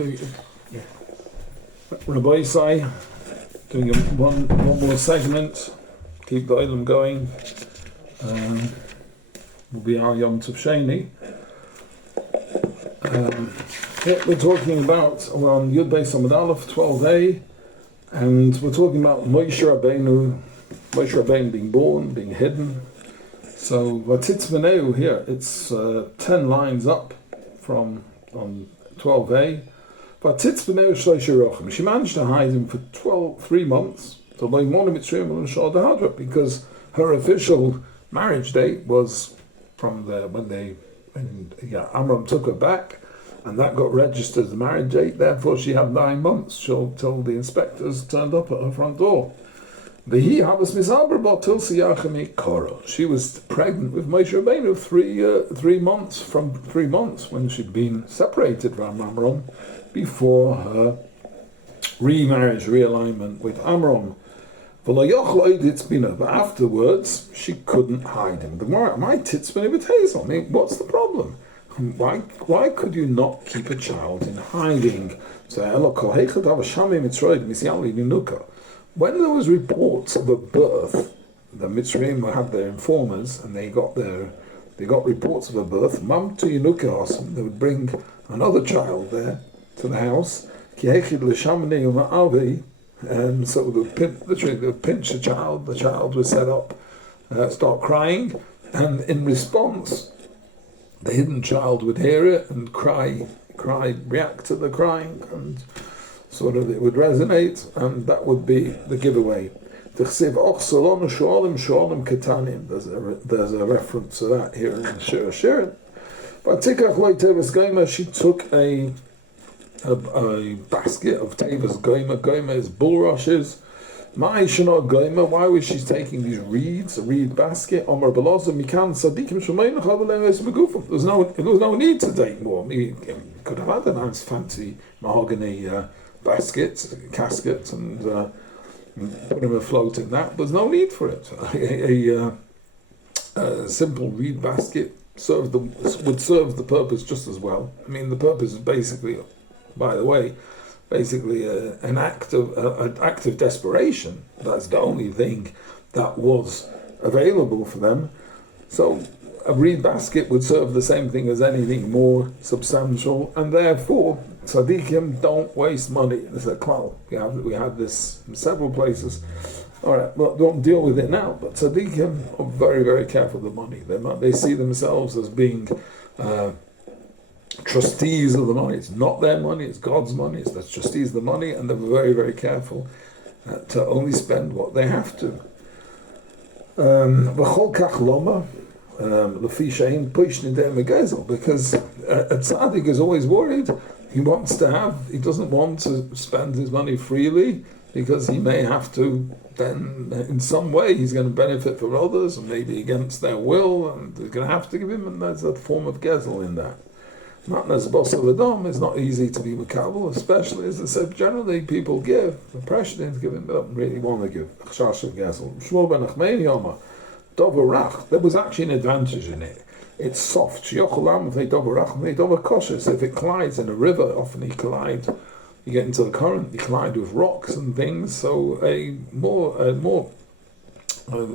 Okay, Rabbi Isai, doing one more segment, keep the Olam going. Will be our Yom Tov Sheni. We're talking about on Yud Beis Amud Aleph 12a, and we're talking about Moshe Rabbeinu being born, being hidden. So Vatitz B'neu here, it's 10 lines up from on 12a. Vatitz B'neu Shlosh Rochim. She managed to hide him for 3 months. Because her official marriage date was from when Amram took her back, and that got registered as the marriage date. Therefore, she had 9 months till the inspectors turned up at her front door. She was pregnant with Moshe Rabbeinu 3 months from 3 months when she'd been separated from Amram before her remarriage, realignment with Amram. But afterwards, she couldn't hide him. I mean, what's the problem? Why could you not keep a child in hiding? When there was reports of a birth, the Mitzrayim had their informers, and they got reports of a birth. They would bring another child there to the house. And so they would pinch the child would set up, start crying, and in response, the hidden child would hear it and cry, react to the crying, and sort of it would resonate, and that would be the giveaway. There's a reference to that here in Shir Shirin. But she took a basket of Teva's goima. Goima is bulrushes. Why was she taking these reeds, a reed basket? There was no need to take more. He could have had a nice fancy mahogany casket and put him afloat in that. There's no need for it. A simple reed basket would serve the purpose just as well. I mean, the purpose is basically, by the way, an act of desperation. That's the only thing that was available for them. So a reed basket would serve the same thing as anything more substantial, and therefore tzaddikim don't waste money. There's a klal. We have this in several places. All right, well, don't deal with it now. But tzaddikim are very, very careful with the money. They see themselves as being trustees of the money. It's not their money, it's God's money. It's the trustees of the money, and they're very, very careful to only spend what they have to. Because a tzaddik is always worried. He doesn't want to spend his money freely, because he may have to, then in some way he's going to benefit from others, and maybe against their will, and they're going to have to give him, and there's a form of gezel in that. Not as boss of Adam, it's not easy to be makabel, especially as I said, generally people give. The pressure is given, they don't really want to give. There was actually an advantage in it. It's soft. If it collides in a river, often you get into the current, you collide with rocks and things, so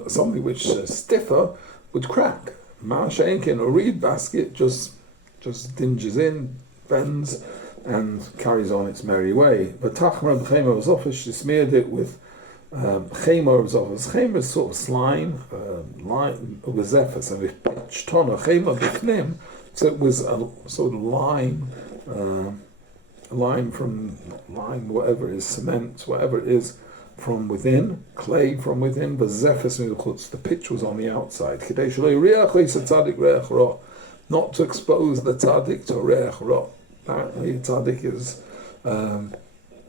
something which is stiffer would crack. A reed basket just dinges in, bends, and carries on its merry way. But Tachma b'chema v'zofis, she smeared it with chema v'zofis. Chema is sort of slime, lime v'zefis, and with pitch, tona, chema b'fnim, so it was a sort of lime, whatever it is, cement, whatever it is, from within, clay from within, v'zefis v'chutz, the pitch was on the outside. K'dei shelo yiriach tzadik reach ra, not to expose the tzaddik to reach ra. Apparently, tzaddik is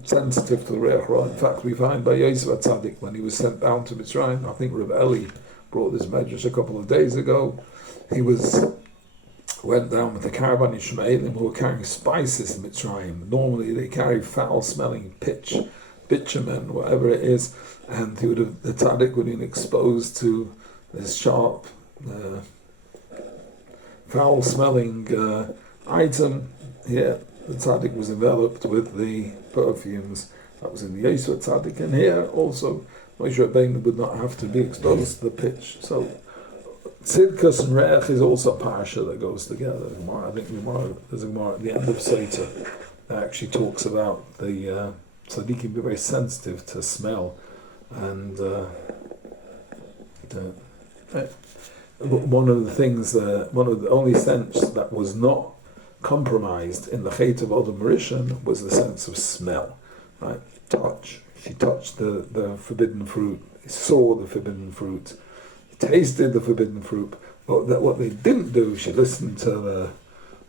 sensitive to the reach ra. In fact, we find by Yosef tzaddik, when he was sent down to Mitzrayim, I think Reb Eli brought this medrash a couple of days ago. He went down with the caravan Ishmaelim who were carrying spices in Mitzrayim. Normally, they carry foul-smelling pitch, bitumen, whatever it is, and the tzaddik would have been exposed to this sharp, foul-smelling item here the tzaddik was enveloped with the perfumes that was in the Yesod tzaddik, and here also Moshe Rabbeinu would not have to be exposed to the pitch. So tzidkus and re'ech is also a parsha that goes together. I think there's a Gemara at the end of Sota that actually talks about the tzaddikim be very sensitive to smell, and one of the only sense that was not compromised in the Chet of Adam Rishon was the sense of smell, right? Touch. She touched the forbidden fruit, saw the forbidden fruit, tasted the forbidden fruit, but what they didn't do, she listened to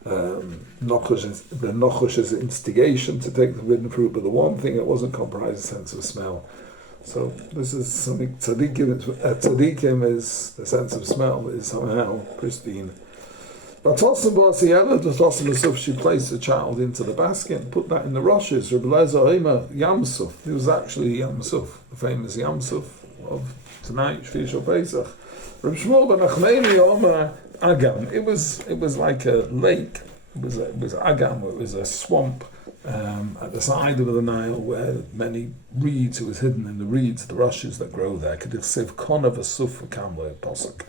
the Nochash's instigation to take the forbidden fruit, but the one thing that wasn't compromised is the sense of smell. So this is something, tzaddikim is, the sense of smell is somehow pristine. But she placed the child into the basket and put that in the rushes. Rabbi Lezer Omer Yamsuf. It was actually Yamsuf, the famous Yamsuf of tonight, Shvi Shal Pesach. Rabbi Shmuel ben Achmeni Omer Agam. It was like a lake. It was Agam. It was a swamp at the side of the Nile where many reeds. It was hidden in the reeds, the rushes that grow there. Kedichsev Konav Asuf Kamlo Posuk.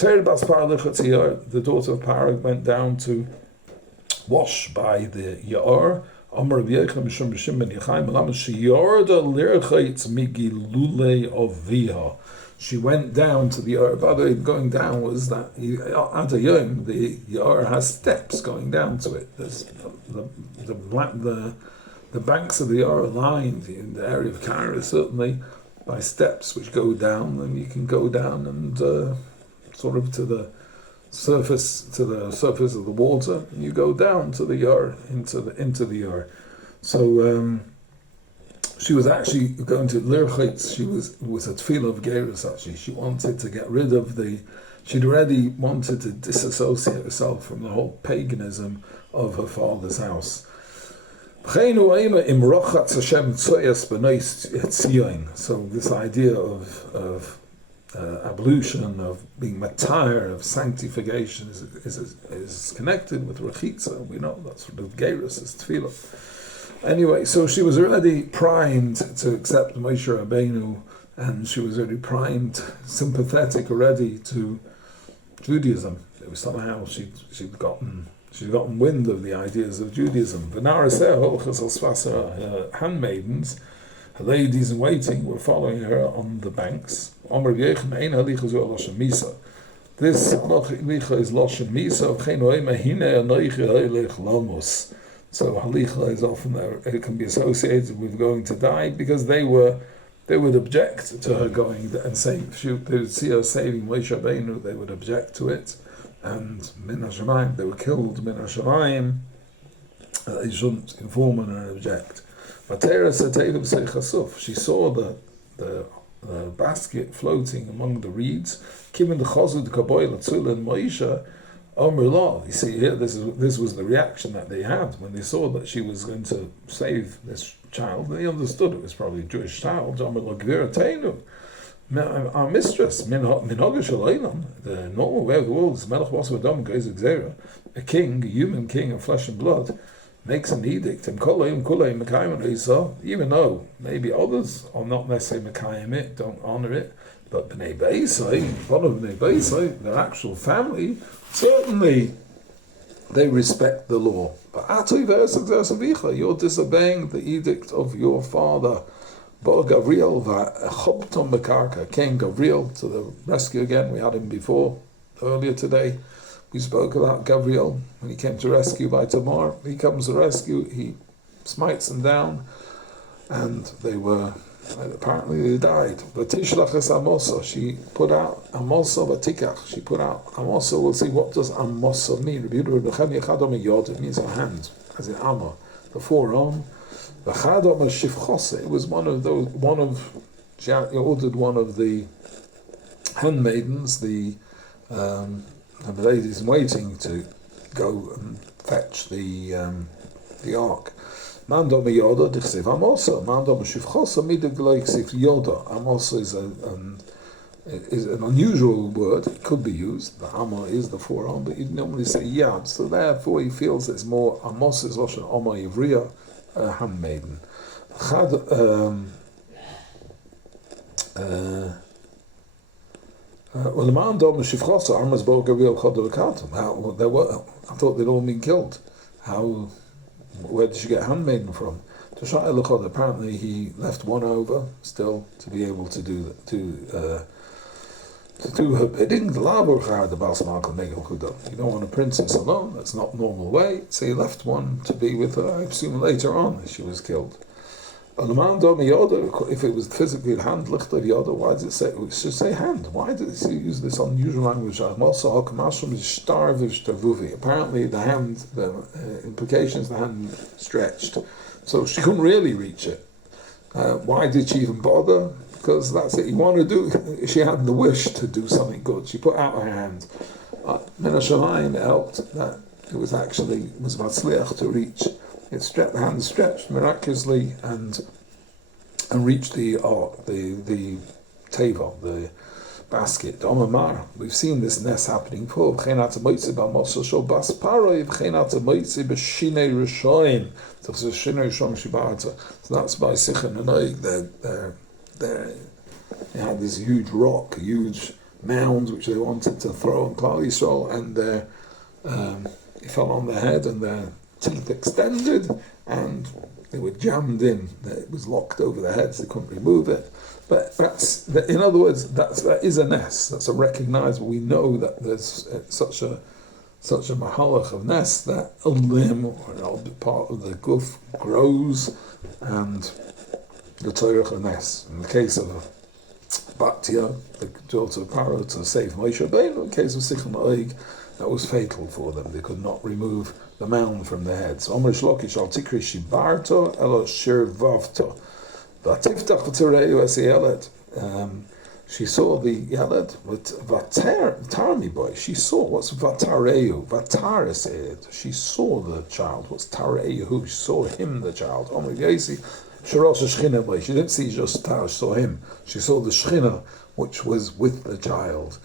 The daughter of Parag went down to wash by the Yaor. She went down to the Yaor. By the way, going down was that Adayim, the Yaor has steps going down to it. There's the banks of the Yaor are lined in the area of Cairo, certainly by steps which go down, and you can go down and sort of to the surface of the water, and you go down to the Yor, into the Yor. So she was actually going to Lirchitz. She was a tefillah of Gerus. Actually, she wanted to get rid of she'd already wanted to disassociate herself from the whole paganism of her father's house. So this idea of ablution, of being matar, of sanctification is connected with rechitza. We know that's sort of gerus, is tefillah. Anyway, so she was already primed to accept Moshe Rabbeinu, and she was already primed, sympathetic already to Judaism. It was somehow she'd gotten wind of the ideas of Judaism. Her handmaidens, her ladies in waiting, were following her on the banks. This halicha is loshen misa. So halicha is often it can be associated with going to die, because they would object to her going and saying, they would see her saving Moshe Rabbeinu, they would object to it, and min hashamayim, they were killed min hashamayim. They shouldn't inform her and object. She saw the basket floating among the reeds. You see here, this was the reaction that they had when they saw that she was going to save this child. They understood it was probably a Jewish child. Our mistress, the normal way of the world is a king, a human king of flesh and blood, makes an edict, and even though maybe others are not necessarily Mekayim it, don't honour it, but Bnei Beisai, one of Bnei Beisai, their actual family, certainly they respect the law. But you're disobeying the edict of your father. Gabriel came Gabriel to the rescue again. We had him before, earlier today. We spoke about Gabriel when he came to rescue by Tamar. He comes to rescue, he smites them down, and apparently they died. She put out Amosa Vatikach. She put out Amosa. We'll see, what does Amosa mean? It means a hand, as in Amma, the forearm. It was she ordered one of the handmaidens, the ladies in waiting, to go and fetch the ark. Mandom yoda dichsev amosa. Mandom shivchosa midig loiksif yoda. Amosa is is an unusual word. It could be used. The Amma is the forearm, but you'd normally say Yad. So therefore he feels it's more Amos is Lashon Amma Ivriya, handmaiden. Chad, well, the man dom shifchosa armas boga real chodorakatum. How they were? I thought they'd all been killed. How? Where did she get handmaiden from? Apparently, he left one over still to be able to do her bidding. The labor the Bas Malcolm Megel Kudo. You don't want a princess alone. That's not the normal way. So he left one to be with her. I assume later on she was killed. If it was physically hand, lichter yoda, why does it say? It should say hand. Why does it use this unusual language? Apparently, the hand, the implication is the hand stretched, so she couldn't really reach it. Why did she even bother? Because that's it. You want to do. She had the wish to do something good. She put out her hand. Menashamayim helped that it was matzliach to reach. The hand stretched miraculously and reached the teva, the basket. Omar, we've seen this nest happening before. So that's by Sichon and Oig. They had this huge rock, a huge mound which they wanted to throw on Klal Yisrael, and it fell on their head, and their teeth extended, and they were jammed in. It was locked over their heads; they couldn't remove it. But in other words, that is a nest. That's a recognizable. We know that there's such a mahalach of nest that a limb or an part of the guf grows, and the Torah of nest. In the case of Batya, the daughter of Paro, to save Moshe Rabbeinu, in the case of Sichon Oig, that was fatal for them. They could not remove the mound from their heads. Omer Shlokish al Tikri Shibarto elo Shirvavto. Vatiftach V'Tareu es Yeled. She saw the Yeled, but Tarmi boy. She saw what's Vatareu. Vatar said she saw the child. What's Tareu? She saw him, the child. Omer Yesi. She didn't see just Tar, she saw him. She saw the Shechina, which was with the child.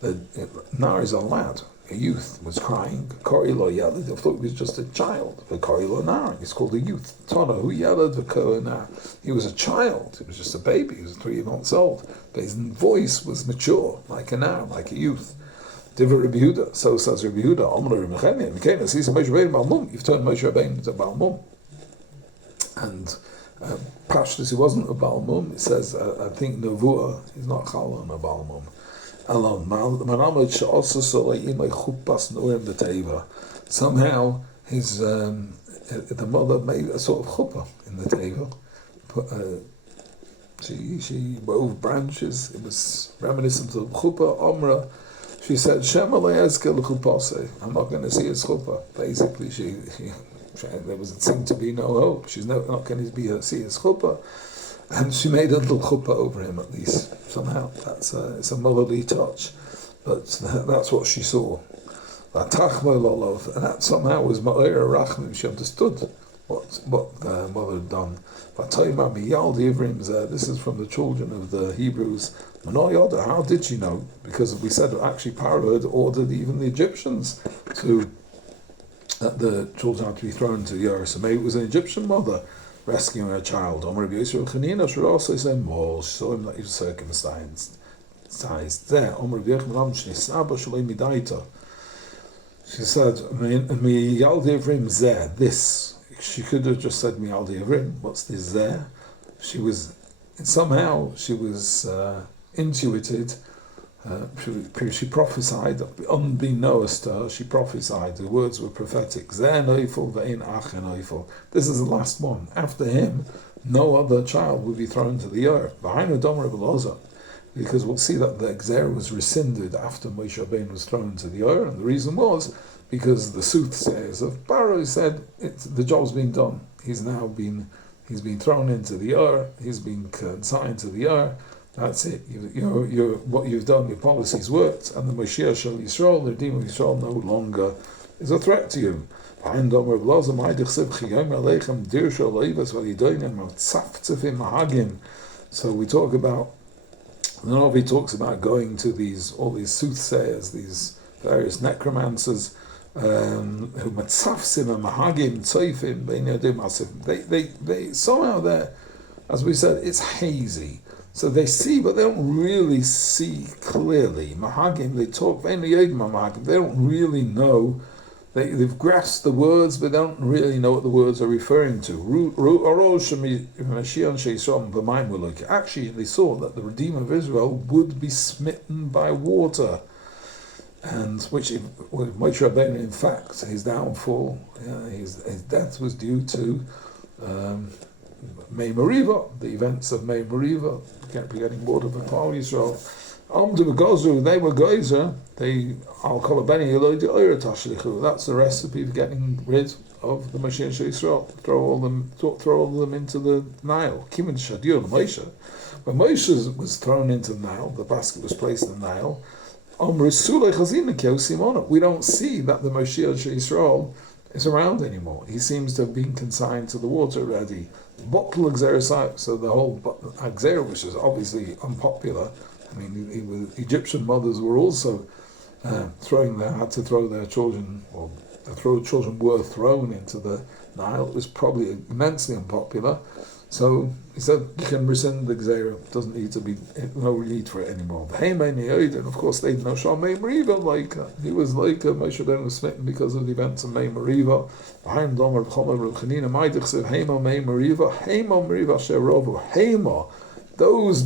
The Nar is a lad, a youth, was crying. Korilo Yelad, I thought he was just a child. The Korilo Nar, he's called a youth. Tana, who Yelad, the Nar. He was a child, he was just a baby, he was 3 months old. But his voice was mature, like a Nar, like a youth. Divrei Rabbi Yehuda, so says Rabbi Yehuda, Amar Rabbi Nechemia, Mekena, sees Moshe Rabbeinu Balmum, you've turned Moshe Rabbeinu to Balmum. And Pashtus, he wasn't a Balmum, it says, I think Nevuah, he's not Chalon a Balmum. Alon, Manamad also saw Imay Chupas Noem the Teva. Somehow, his, the mother made a sort of chuppah in the Teva. She wove branches, it was reminiscent of chuppah, Omra. She said, Shema le'ezkel chupase. I'm not going to see his chuppah. Basically, there seemed to be no hope. She's not going to see his chuppah. And she made a little chuppah over him, at least. Somehow, it's a motherly touch. But that's what she saw. And that somehow was Ma'ir Rachmim. She understood what the mother had done. This is from the children of the Hebrews. How did she know? Because we said actually Paro had ordered even the Egyptians that the children had to be thrown into the earth. So maybe it was an Egyptian mother rescuing her child. She should also say, well, she saw him that he was circumcised. She said, this. She could have just said Miyaldi Avrim. What's this there? She was intuited. She prophesied, unbeknownst to her, she prophesied. The words were prophetic. This is the last one. After him, no other child will be thrown to the earth. Because we'll see that the Gzer was rescinded after Moshe Rabbeinu was thrown to the earth, and the reason was because the soothsayers of Paro said the job's been done. He's been thrown into the earth. He's been consigned to the earth. That's it. What you've done, your policies worked, and the Mashiach Shel Yisrael, the Redeemer of Yisrael, no longer is a threat to you. So we talk about, the Novi talks about going to all these soothsayers, these various necromancers, who matzafsim and mahagim tzoifim b'inyadim asifim. They somehow they're, as we said, it's hazy. So they see, but they don't really see clearly. Mahagim, they talk, they don't really know. They've grasped the words, but they don't really know what the words are referring to. Actually, they saw that the Redeemer of Israel would be smitten by water, and which Moshe Rabbeinu, in fact, his downfall, his death was due to Mei Meriva, the events of Mei Meriva, getting water for Klal Yisrael. They were geyser. That's the recipe for getting rid of the Mashiach Yisrael. Throw all of them into the Nile. When Moshe was thrown into the Nile, the basket was placed in the Nile. We don't see that the Mashiach Yisrael is around anymore. He seems to have been consigned to the water already. So the whole Agzera, which is obviously unpopular. I mean, Egyptian mothers were also had to throw their children, or children were thrown into the Nile. It was probably immensely unpopular. So he said, you can rescind the Gzeira, doesn't need to be, no need for it anymore. And of course they know Shal Mei Meriva, he was like Moshe Rabbeinu was smitten because of the events of Mei Meriva. Those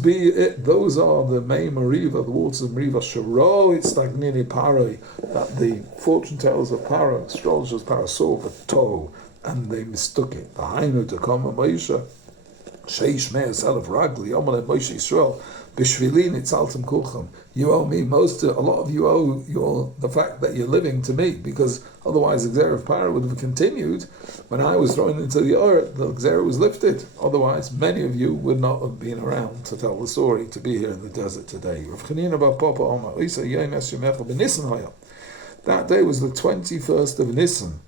are the Mei Meriva, the waters of Meriva, Sharo, it's Stagnini Paroi, that the fortune tellers of Para, astrologers of Para saw the toe, and they mistook it. The Hainu to come and Moshe, Sheish Meir Selef Ragli, Yomalem Moshe Yisrael, Bishvilin Itzaltem Kulchem. You owe me a lot of you owe the fact that you're living to me, because otherwise the Gzera of Para would have continued. When I was thrown into the earth, the Gzera was lifted. Otherwise, many of you would not have been around to tell the story, to be here in the desert today. That day was the 21st of Nisan.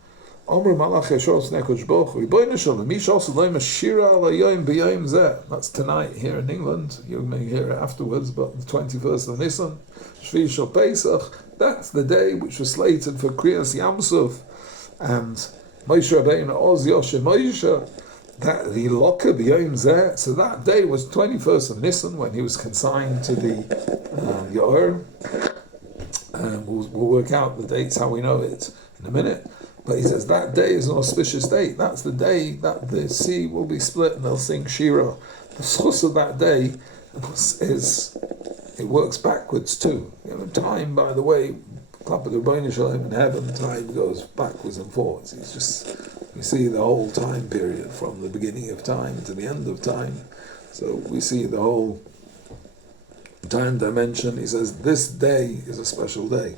That's tonight here in England. You may hear it afterwards, but the 21st of Nisan, Shvi Shal Pesach, that's the day which was slated for Kriyas Yamsuf, and Moshe Rabbeinu Oz Yoshe Moshe, that the Loka B'Yom Zeh. So that day was 21st of Nisan, when he was consigned to the Yoher. We'll work out the dates, how we know it, in a minute. But he says that day is an auspicious date. That's the day that the sea will be split and they'll sing Shira. The source of that day is it works backwards too. Time, by the way, Klapa the Rebbeinu Shalom in heaven, time goes backwards and forwards. It's just, we see the whole time period from the beginning of time to the end of time. So we see the whole time dimension. He says this day is a special day.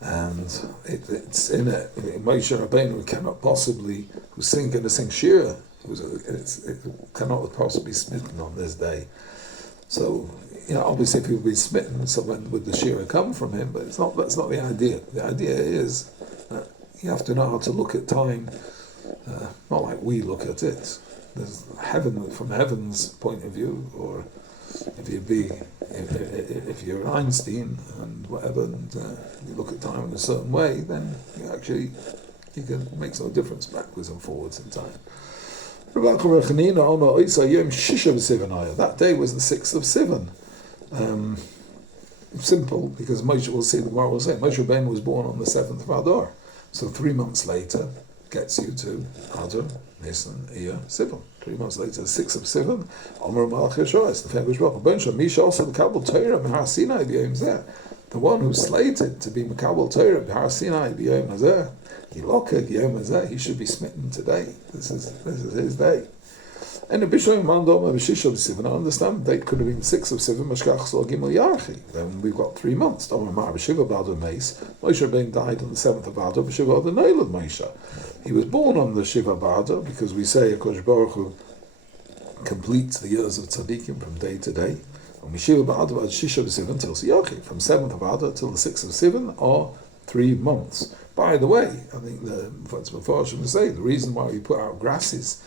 And it's in it. Moshe Rabbeinu cannot possibly, who's going to sing Shira, it cannot possibly be smitten on this day. So, obviously, if he would be smitten, so when would the Shira come from him? But that's not the idea. The idea is that you have to know how to look at time, not like we look at it. There's heaven, from heaven's point of view, or if you're Einstein and whatever, and you look at time in a certain way, then you can make no difference backwards and forwards in time. That day was the 6th of Sivan. Simple, because Moshe, we'll see, the Gemara will say, Moshe Rabbeinu was born on the 7th of Adar. So 3 months later gets you to Adar, Nisan, Iyar, Sivan. 3 months later, the 6th of Sivan, Omer Malach Yeshoas, the famous Baruch Hu, Misha also the Kabul Torah, Mehar Sinai b'yom zeh. The one who's slated to be Makabel Torah, Mehar Sinai b'yom hazeh, Yilokeh b'yom hazeh, he should be smitten today. This is his day. And the Bishop Mandom B'Shisha B'Sivan, I understand the date could have been 6th of Sivan, Mashkach Sol Gimel Yarchi. Then we've got 3 months. Omer Mar B'Shiva B'Adar Meis, Moshe Rabbeinu died on the 7th of Adar, B'Shiva B'Adar Neilad Moshe. He was born on the Shiva B'Adar, because we say HaKadosh Baruch Hu completes the years of tzaddikim from day to day. And Mishiva B'Adar Ad Shisha B'Sivan till Siyachi, from 7th of Adar till the 6th of Sivan are 3 months. By the way, I think the Mepharshim will say the reason why we put out grasses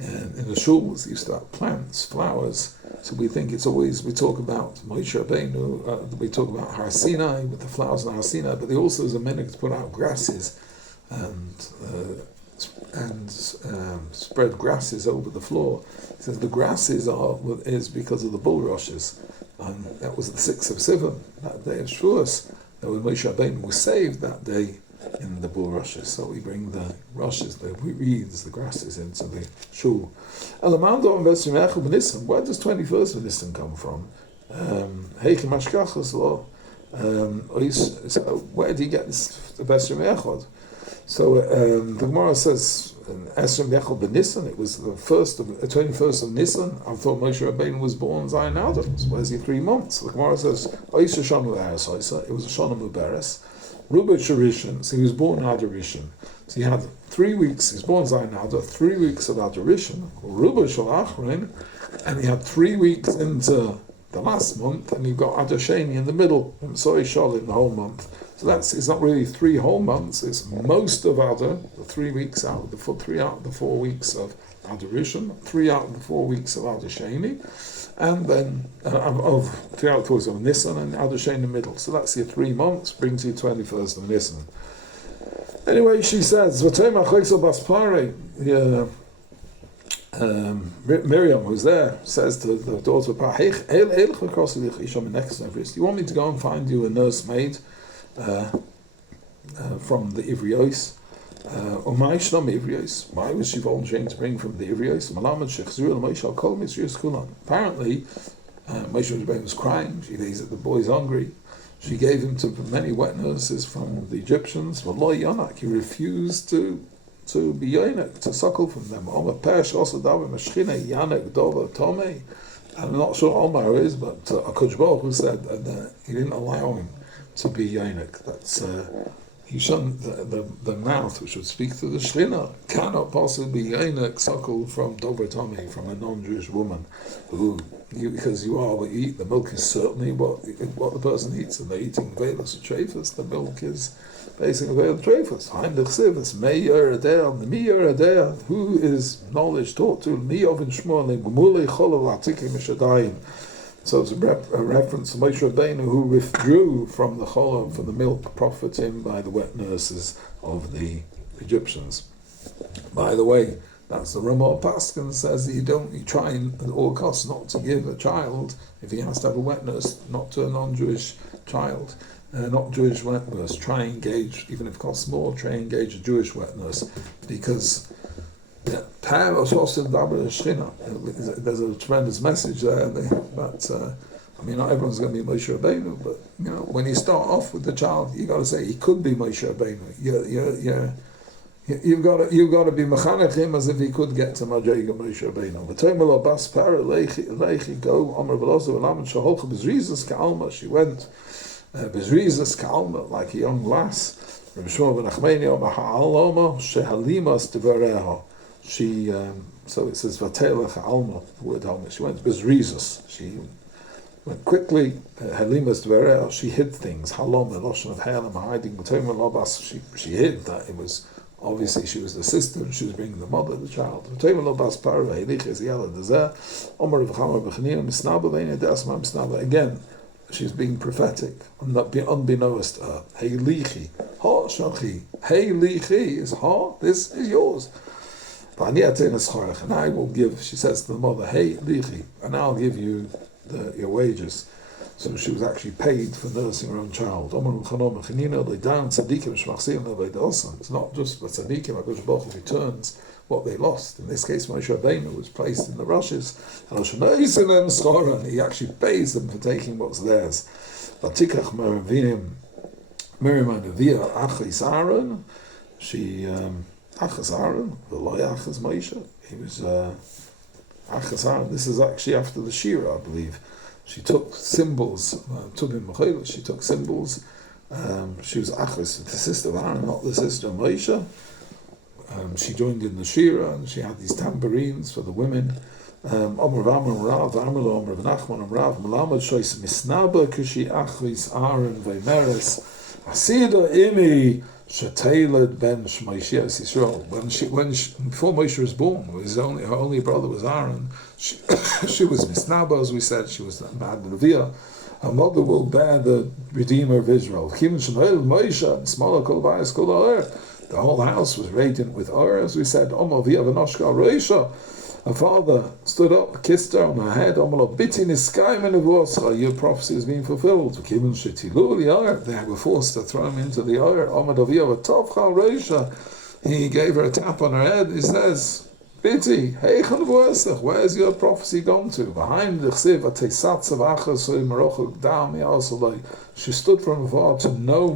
And in the shuls, they used to have plants, flowers. So we think it's always, we talk about Moshe Rabbeinu, we talk about Har Sinai, with the flowers in Har Sinai, but there also is a minute to put out grasses and spread grasses over the floor. He says the grasses is because of the bulrushes. And that was the 6th of Sivan, that day of Shavuos. That when Moshe Rabbeinu was saved that day in the bulrushes. So we bring the rushes, the reeds, the grasses into the shul. Where does 21st of Nisan come from? So where do you get this, the Besrim Echad? So the Gemara says in Esrim Echad b'Nisan, it was the 21st of Nisan. I thought Moshe Rabbeinu was born Zayin Adam. So where's he 3 months? The Gemara says it was a Shana Muberes. Ruba Sharishan, so he was born Adorishan. So he had 3 weeks, he was born Zayin Adar, 3 weeks of Adorishan, Ruba Shalachrin, and he had 3 weeks into the last month, and he got Adar Sheni in the middle, and Soy Shal in the whole month. So it's not really 3 whole months, it's most of Adar, the 3 weeks out, 3 out of the 4 weeks of Adorishan, 3 out of the 4 weeks of Adar Sheni, and then of 3 out of 4 weeks of Nisan and Adar Sheni in the middle. So that's your 3 months, brings you 21st of Nisan. Anyway, she says, Miriam, who's there, says to the daughter of Parah, you want me to go and find you a nursemaid from the Ivrios? Why was she volunteering to bring from the Ivrios? Apparently, Moshe Rabbeinu was crying. She thinks that the boy's hungry. She gave him to many wet nurses from the Egyptians. He refused to be yonik, to suckle from them. I'm not sure Omar is, but HaKadosh Baruch Hu said that he didn't allow him to be yonik. That's he shouldn't. The mouth which would speak to the Shechina cannot possibly be yonik, suckle from Dover Tomei, from a non-Jewish woman, because you are what you eat. The milk is certainly what the person eats, and they're eating veilus or treifus. The milk is basically veilus treifus. Heimlich sivus meir adeh, the meir adeh, who is knowledge taught to me of in Shmuel gemulei cholav latikim mishadayim. So it's a reference to Moshe Rabbeinu, who withdrew from the cholav, from the milk, profiting by the wet nurses of the Egyptians. By the way, that's the Ramah Paskin says that you try at all costs not to give a child, if he has to have a wet nurse, not to a non-Jewish child, not Jewish wet nurse. Try and engage, even if it costs more, try and engage a Jewish wet nurse, because there's a tremendous message there, but I mean, not everyone's going to be Moshe Rabbeinu, but when you start off with the child, you got to say he could be Moshe Rabbeinu. You've got to be mechanech him as if he could get to Madrega Moshe Rabbeinu. V'toimelo bas para leichi go Amar Velosa v'lamet shaholcha bezrizas ka'alma. She went bezrizas ka'alma like a young lass. Rabbi Shmuel ben Achmeni Omar ha'aloma shehalimas devareha. She so it says vatela ka'alma, the word alma. She went bezrizas. She went quickly. Halimas devareha. She hid things. Halom the lotion of hair and hiding. V'toimelo bas. She hid that it was. Obviously, she was the sister, and she was bringing the mother of the child. Again, she's being prophetic, unbeknownst to her. Hey lichi, ha shachi. Hey lichi is ha. This is yours. And I will give. She says to the mother, Hey lichi, and I'll give you your wages. So she was actually paid for nursing her own child. It's not just the tzaddikim, HaKadosh Baruch Hu returns what they lost. In this case, Moshe Rabbeinu was placed in the rushes, and he actually pays them for taking what's theirs. Miriam and Achis Aaron, she Achis Aaron, V'loy Achis Moshe. He was Achis Aaron. This is actually after the Shira, I believe. She took symbols, she took symbols. She was Achis, the sister of Aaron, not the sister of Moshe. She joined in the Shira, and she had these tambourines for the women. Amr Rav, Amr Nachman, Rav, Malamad Shois Misnaba, Kushi Achis Aaron, Veimeres, Asida Imi, Shetailed ben Shmoishias Yisrael. Before Moshe was born, her only brother was Aaron. She was Misnaba, as we said. She was Mad Levia. Her mother will bear the Redeemer of Israel. The whole house was radiant with oil, as we said. Her father stood up, kissed her on her head. Your prophecy has been fulfilled. They were forced to throw him into the oil. He gave her a tap on her head. He says, Bitty, where's your prophecy gone to? Behind the she stood from afar to know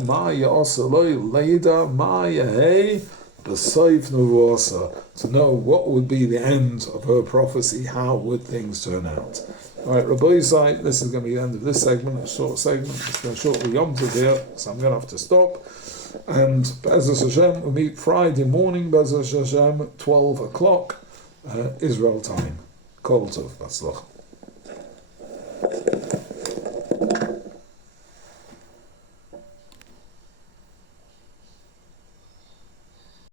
to know what would be the end of her prophecy, how would things turn out. Alright, Rabbi Yisai, this is going to be the end of this segment, a short segment. It's going to shortly Yom Tov here, so I'm going to have to stop. And Be'ezus Hashem, we'll meet Friday morning, Be'ezus Hashem, 12 o'clock, Israel time. Kol Tov, Batzlach.